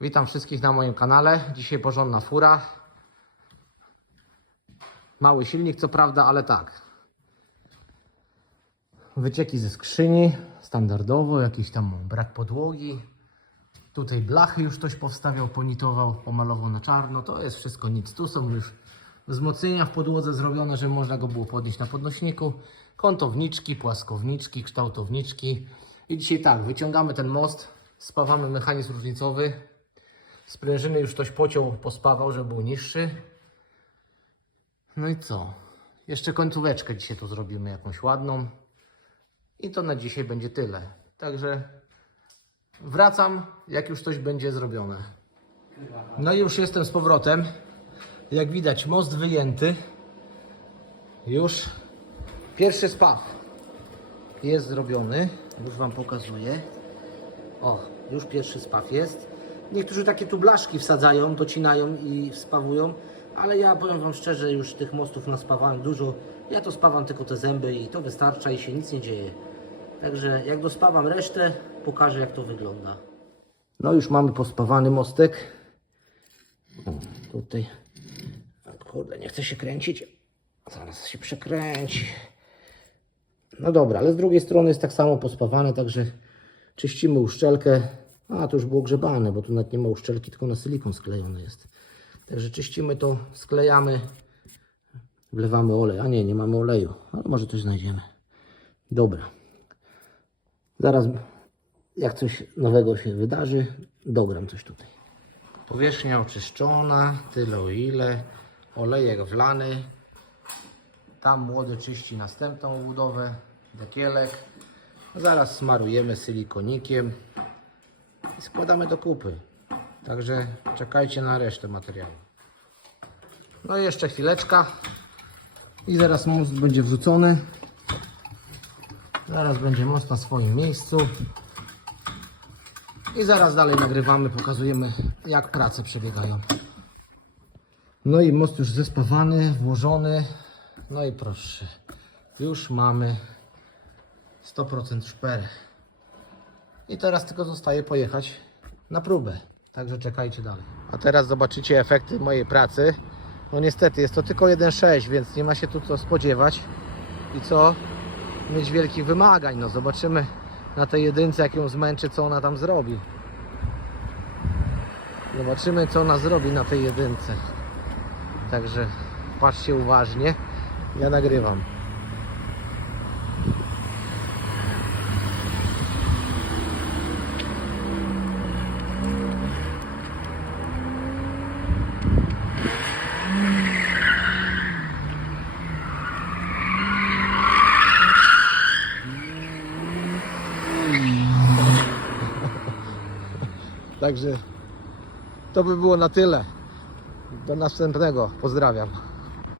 Witam wszystkich na moim kanale. Dzisiaj porządna fura. Mały silnik, co prawda, ale tak. Wycieki ze skrzyni, standardowo, jakiś tam brak podłogi. Tutaj blachy już ktoś powstawiał, ponitował, pomalował na czarno. To jest wszystko nic. Tu są już wzmocnienia w podłodze zrobione, żeby można go było podnieść na podnośniku. Kątowniczki, płaskowniczki, kształtowniczki. I dzisiaj tak, wyciągamy ten most, spawamy mechanizm różnicowy. Sprężyny już ktoś pociął, pospawał, żeby był niższy. No i co? Jeszcze końcóweczkę dzisiaj tu zrobimy jakąś ładną. I to na dzisiaj będzie tyle. Także wracam, jak już coś będzie zrobione. No i już jestem z powrotem. Jak widać, most wyjęty. Już pierwszy spaw jest zrobiony. Już Wam pokazuję. O, już pierwszy spaw jest. Niektórzy takie tu blaszki wsadzają, docinają i spawują, ale ja powiem Wam szczerze, już tych mostów naspawałem dużo. Ja to spawam tylko te zęby i to wystarcza i się nic nie dzieje. Także jak dospawam resztę, pokażę jak to wygląda. No już mamy pospawany mostek. Tutaj. Kurde, nie chce się kręcić. Zaraz się przekręci. No dobra, ale z drugiej strony jest tak samo pospawane, także czyścimy uszczelkę. A, to już było grzebane, bo tu nawet nie ma uszczelki, tylko na silikon sklejony jest. Także czyścimy to, sklejamy, wlewamy olej. A nie, nie mamy oleju, ale może coś znajdziemy. Dobra. Zaraz, jak coś nowego się wydarzy, dogram coś tutaj. Powierzchnia oczyszczona, tyle o ile. Olejek wlany. Tam młody czyści następną budowę, dekielek. Zaraz smarujemy silikonikiem i składamy do kupy. Także czekajcie na resztę materiału. No i jeszcze chwileczka i zaraz most będzie wrzucony. Zaraz będzie most na swoim miejscu. I zaraz dalej nagrywamy, pokazujemy jak prace przebiegają. No i most już zespawany, włożony. No i proszę, już mamy 100% szper. I teraz tylko zostaje pojechać na próbę. Także czekajcie dalej. A teraz zobaczycie efekty mojej pracy. No niestety jest to tylko 1.6, więc nie ma się tu co spodziewać. I co? Mieć wielkich wymagań. No zobaczymy na tej jedynce jak ją zmęczy, co ona tam zrobi. Zobaczymy co ona zrobi na tej jedynce. Także patrzcie uważnie. Ja nagrywam. Także to by było na tyle. Do następnego. Pozdrawiam.